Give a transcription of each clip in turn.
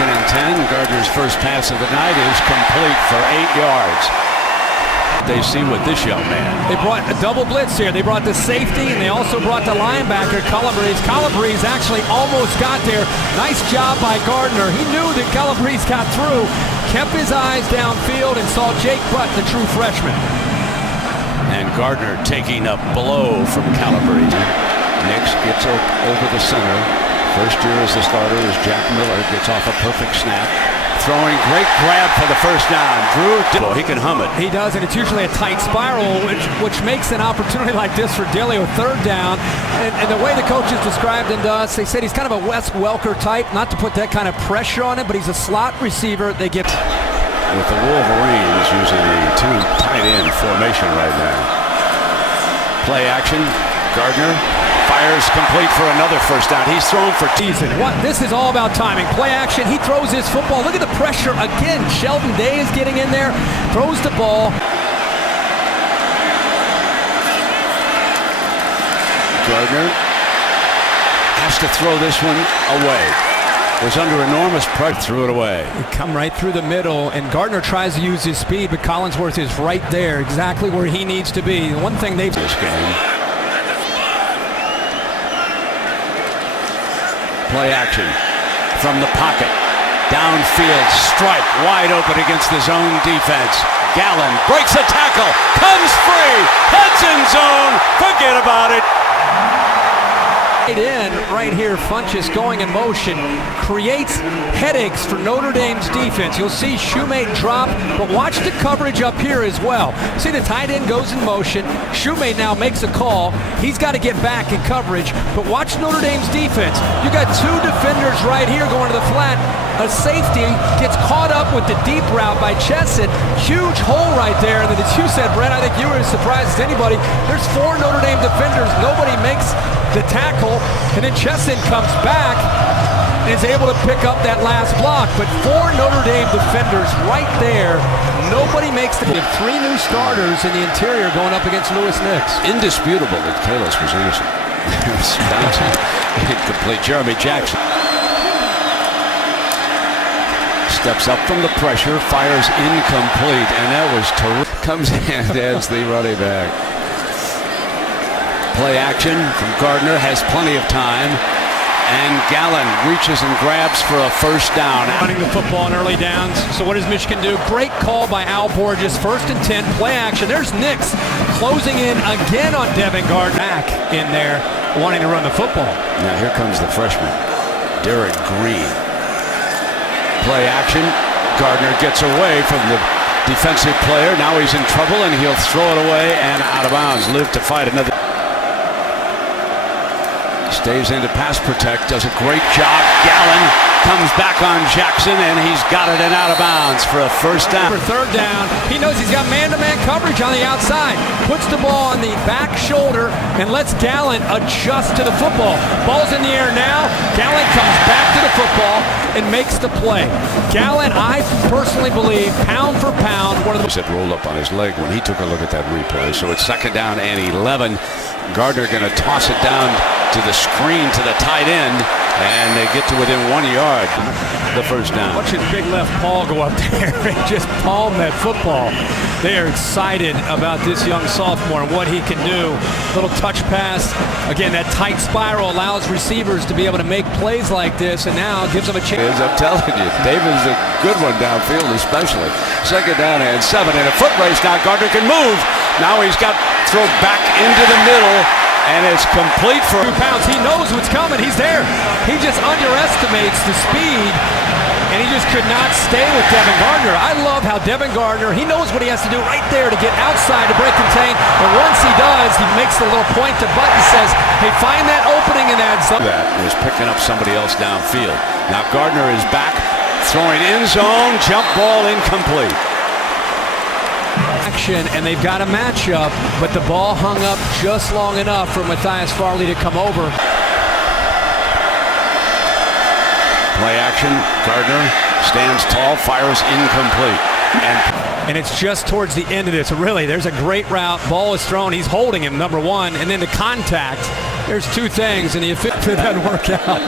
2nd and 10. Gardner's first pass of the night is complete for 8 yards. They see with this young man. They brought a double blitz here. They brought the safety, and they also brought the linebacker, Calabrese. Calabrese actually almost got there. Nice job by Gardner. He knew that Calabrese got through, kept his eyes downfield, and saw Jake Butt, the true freshman. And Gardner taking a blow from Calabrese. Nix gets over the center. First year as the starter is Jack Miller. Gets off a perfect snap. Throwing, great grab for the first down. Drew, he can hum it. He does, and it's usually a tight spiral, which makes an opportunity like this for Dilly with 3rd down. And the way the coaches described him to us, they said he's kind of a Wes Welker type, not to put that kind of pressure on him, but he's a slot receiver. They get with the Wolverines using the 2 tight end formation right now. Play action. Gardner fires complete for another first down. He's thrown for season. What? This is all about timing. Play action. He throws his football. Look at the pressure again. Sheldon Day is getting in there. Throws the ball. Gardner has to throw this one away. Was under enormous pressure. Threw it away. He come right through the middle, and Gardner tries to use his speed, but Collinsworth is right there, exactly where he needs to be. The one thing they've this game. Play action from the pocket. Downfield strike wide open against the zone defense. Gallen breaks a tackle, comes free, heads in zone, forget about it. In right here, Funchess going in motion, creates headaches for Notre Dame's defense. You'll see Shoemate drop, but watch the coverage up here as well. See, the tight end goes in motion. Shoemate now makes a call. He's got to get back in coverage, but watch Notre Dame's defense. You got 2 defenders right here going to the flat. A safety gets caught up with the deep route by Chesson. Huge hole right there. And then as you said, Brett, I think you were as surprised as anybody. There's 4 Notre Dame defenders. Nobody makes the tackle. And then Chesson comes back and is able to pick up that last block. But 4 Notre Dame defenders right there. Nobody makes the... We have 3 new starters in the interior going up against Louis Nix. Indisputable that Kalis was innocent. It's bouncing. Incomplete. Jeremy Jackson steps up from the pressure, fires incomplete, and that was terrific. Comes in as the running back. Play action from Gardner, has plenty of time, and Gallen reaches and grabs for a first down. Running the football in early downs. So what does Michigan do? Great call by Al Borges. 1st and 10, play action. There's Nix closing in again on Devin Gardner. Back in there, wanting to run the football. Now here comes the freshman, Derek Green. Play action. Gardner gets away from the defensive player. Now he's in trouble, and he'll throw it away and out of bounds. Live to fight another. Stays in to pass protect. Does a great job. Gallen comes back on Jackson, and he's got it and out of bounds for a first down. For 3rd down, he knows he's got man-to-man coverage on the outside. Puts the ball on the back shoulder and lets Gallen adjust to the football. Ball's in the air now. Gallen comes back to the football and makes the play. Gallen, I personally believe, pound for pound, one of the... That rolled up on his leg when he took a look at that replay. So it's 2nd down and 11. Gardner going to toss it down to the screen to the tight end, and they get to within 1 yard. The first down. Watch his big left paw go up there and just palm that football. They are excited about this young sophomore and what he can do. Little touch pass. Again, that tight spiral allows receivers to be able to make plays like this, and now gives them a chance. I'm telling you, David's a good one downfield especially. 2nd down and 7 in a foot race now. Gardner can move. Now he's got throw back into the middle, and it's complete for 2 pounds. He knows what's coming. He's there. He just underestimates the speed, and he just could not stay with Devin Gardner. I love how Devin Gardner, he knows what he has to do right there to get outside to break contain, and once he does, he makes the little point to Butt and says, hey, find that opening in that zone. That was picking up somebody else downfield. Now Gardner is back, throwing in zone, jump ball incomplete. Action, and they've got a matchup, but the ball hung up just long enough for Matthias Farley to come over. Play action. Gardner stands tall, fires incomplete. And it's just towards the end of this. Really, there's a great route. Ball is thrown. He's holding him, number 1. And then the contact. There's 2 things, and the official doesn't work out.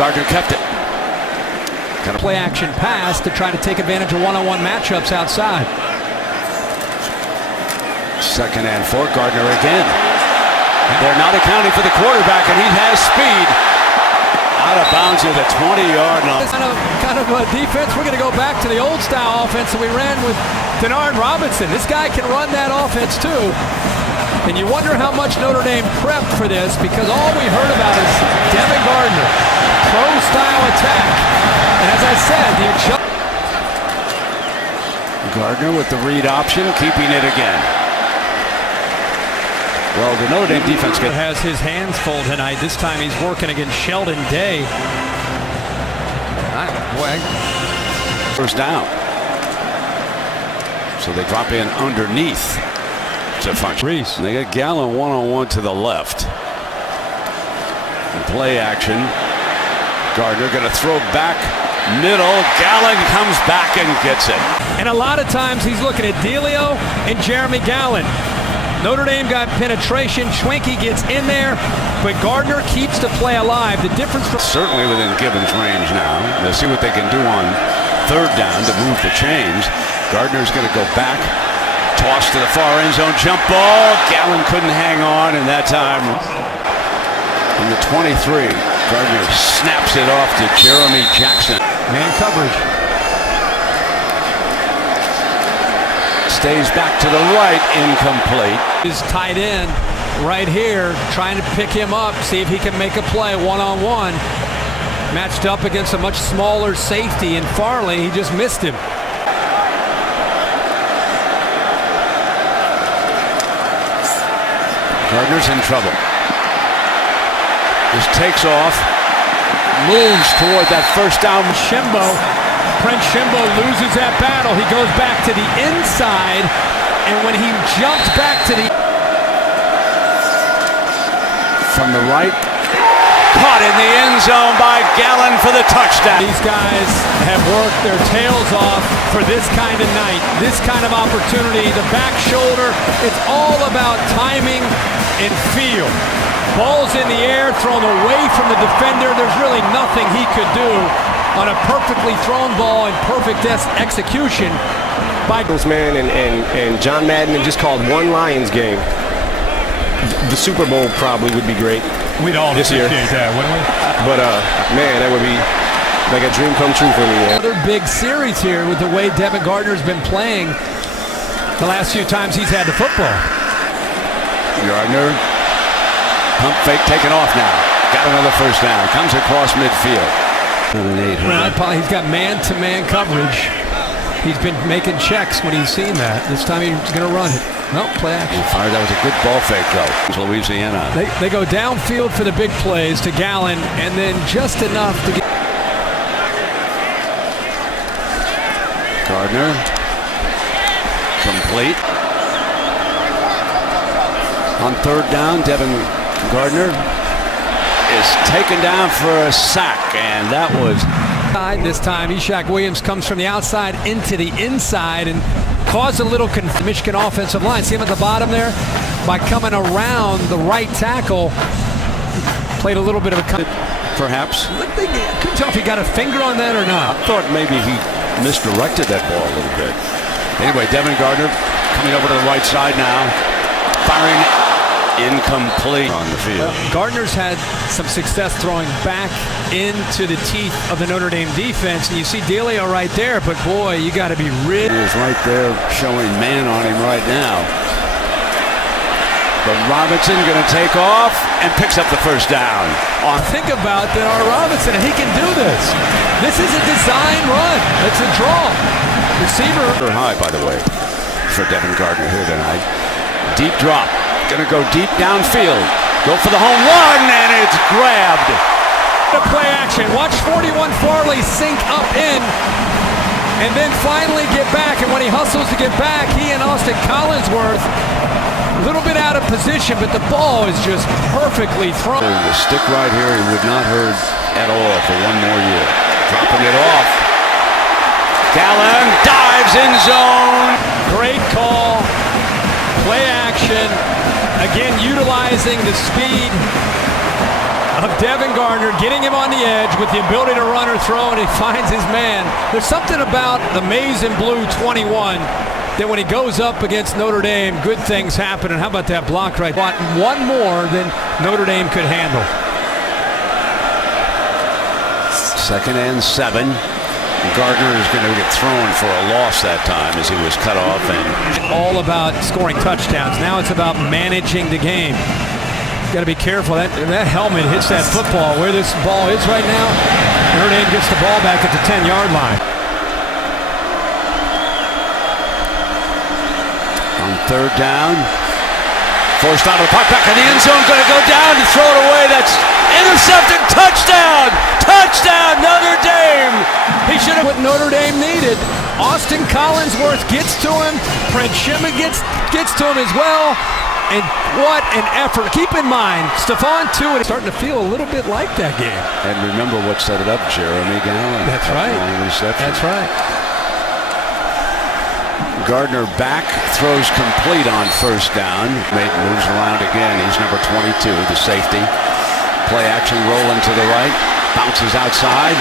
Gardner kept it. Play action pass to try to take advantage of one-on-one matchups outside. 2nd and 4, Gardner again. They're not accounting for the quarterback, and he has speed. Out of bounds at the 20-yard line. Kind of a defense. We're going to go back to the old style offense that we ran with Denard Robinson. This guy can run that offense too. And you wonder how much Notre Dame prepped for this, because all we heard about is Devin Gardner, pro-style attack. And as I said, Gardner with the read option, keeping it again. Well, the Notre Dame defense has his hands full tonight. This time he's working against Sheldon Day. First down. So they drop in underneath. It's a function. Reese. They got Gallen one-on-one to the left. Play action. Gardner going to throw back middle. Gallen comes back and gets it. And a lot of times he's looking at Delio and Jeremy Gallen. Notre Dame got penetration. Schwenke gets in there, but Gardner keeps the play alive. The difference certainly within Gibbons' range now. They'll see what they can do on 3rd down to move the chains. Gardner's going to go back. Toss to the far end zone. Jump ball. Gallen couldn't hang on, and that time in the 23, Gardner snaps it off to Jeremy Jackson. Man coverage. Stays back to the right, incomplete. His tight end right here, trying to pick him up, see if he can make a play one-on-one. Matched up against a much smaller safety in Farley. He just missed him. Gardner's in trouble. Just takes off, moves toward that first down. Prince Shimbo loses that battle. He goes back to the inside, and when he jumps back to the from the right, caught in the end zone by Gallen for the touchdown. These guys have worked their tails off for this kind of night, this kind of opportunity. The back shoulder, it's all about timing and feel. Ball's in the air, thrown away from the defender. There's really nothing he could do on a perfectly thrown ball and perfect execution by man and John Madden have just called one Lions game. The Super Bowl probably would be great. We'd all this year, that, wouldn't we? But man, that would be like a dream come true for me. Man. Another big series here with the way Devin Gardner's been playing the last few times he's had the football. Gardner, pump fake taken off now. Got another first down. Comes across midfield. He's got man-to-man coverage. He's been making checks when he's seen that. This time he's going to run it. No, play action. That was a good ball fake, though. Louisiana. They go downfield for the big plays to Gallen, and then just enough to get. Gardner. Complete. On 3rd down, Devin Gardner is taken down for a sack, and that was this time. Ishaq Williams comes from the outside into the inside and caused a little Michigan offensive line. See him at the bottom there? By coming around the right tackle, played a little bit of a perhaps. Couldn't tell if he got a finger on that or not. I thought maybe he misdirected that ball a little bit. Anyway, Devin Gardner coming over to the right side now, firing. Incomplete on the field. Gardner's had some success throwing back into the teeth of the Notre Dame defense, and you see Delio right there, but boy, you got to be rid. He is right there showing man on him right now. But Robinson going to take off and picks up the first down. Think about Denard Robinson, and he can do this. This is a design run. It's a draw. Receiver. High, by the way, for Devin Gardner here tonight. Deep drop. Going to go deep downfield. Go for the home run, and it's grabbed. The play action. Watch 41 Farley sink up in, and then finally get back. And when he hustles to get back, he and Austin Collinsworth a little bit out of position, but the ball is just perfectly thrown. The stick right here, he would not hurt at all for one more year. Dropping it off. Gallen dives in zone. Great call. Play action. Again, utilizing the speed of Devin Gardner, getting him on the edge with the ability to run or throw, and he finds his man. There's something about the maize and blue 21 that when he goes up against Notre Dame, good things happen. And how about that block right? One more than Notre Dame could handle. 2nd and 7. Gardner is going to get thrown for a loss that time as he was cut off. And all about scoring touchdowns. Now it's about managing the game. Got to be careful. That helmet hits that football. Where this ball is right now, Notre Dame gets the ball back at the 10-yard line. On 3rd down, forced out of the puck, back in the end zone, going to go down to throw it away. That's intercepted. Touchdown! Touchdown, Notre Dame! He should have what Notre Dame needed. Austin Collinsworth gets to him. Brent Shimon gets to him as well. And what an effort. Keep in mind, Stephon Tuitt starting to feel a little bit like that game. And remember what set it up, Jeremy Gallen. That's right. That's right. Gardner back, throws complete on 1st down. Moves around again. He's number 22, the safety. Play action rolling to the right. Bounces outside.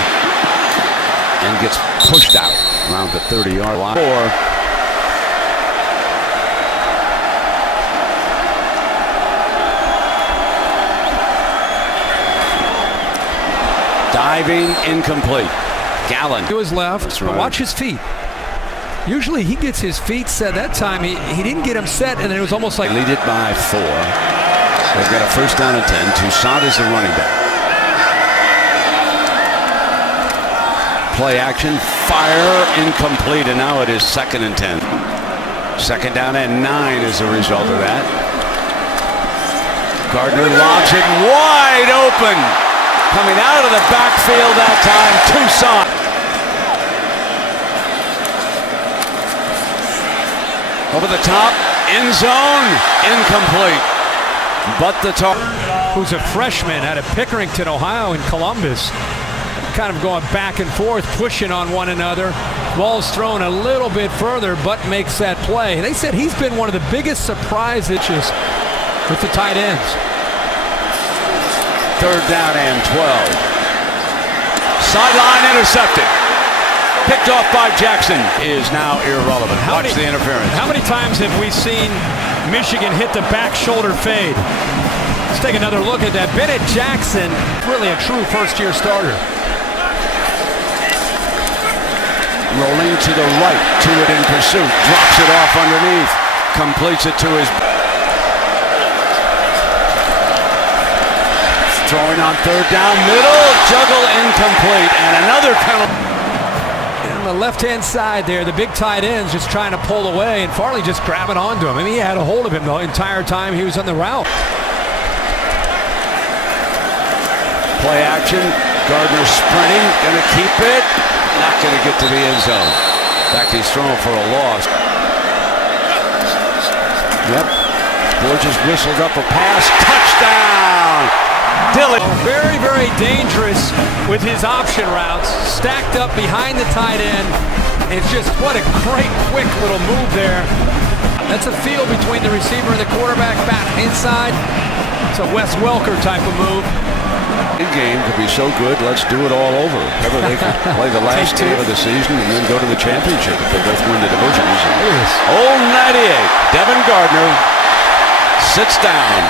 And gets pushed out around the 30-yard line. Diving incomplete. Gallen to his left, but watch his feet. Usually he gets his feet set. That time he didn't get them set, and it was almost like... They lead it by 4. They've got a 1st down and 10. Toussaint is the running back. Play action, fire, incomplete, and now it is 2nd and 10. 2nd down and 9 as a result of that. Gardner lobs it wide open. Coming out of the backfield that time, Toussaint. Over the top, end zone, incomplete. But the who's a freshman out of Pickerington, Ohio, in Columbus, kind of going back and forth, pushing on one another. Ball's thrown a little bit further, but makes that play. They said he's been one of the biggest surprises with the tight ends. 3rd down and 12. Sideline intercepted. Picked off by Jackson is now irrelevant. Watch the interference. How many times have we seen Michigan hit the back shoulder fade? Let's take another look at that. Bennett Jackson, really a true first-year starter. Rolling to the right, Tuitt in pursuit. Drops it off underneath. Completes it to his... Throwing on 3rd down, middle, juggle incomplete, and another penalty. On the left-hand side there, the big tight end's just trying to pull away, and Farley just grabbing onto him. I mean, he had a hold of him the entire time he was on the route. Play action, Gardner sprinting, gonna keep it, not gonna get to the end zone. In fact, he's thrown for a loss. Yep, Borges whistled up a pass, touchdown! Dillon. Very, very dangerous with his option routes, stacked up behind the tight end. It's just, what a great, quick little move there. That's a feel between the receiver and the quarterback back inside. It's a Wes Welker type of move. The game could be so good, let's do it all over. Ever they could play the last game of the season and then go to the championship if they both win the divisions. Old 98, Devin Gardner sits down.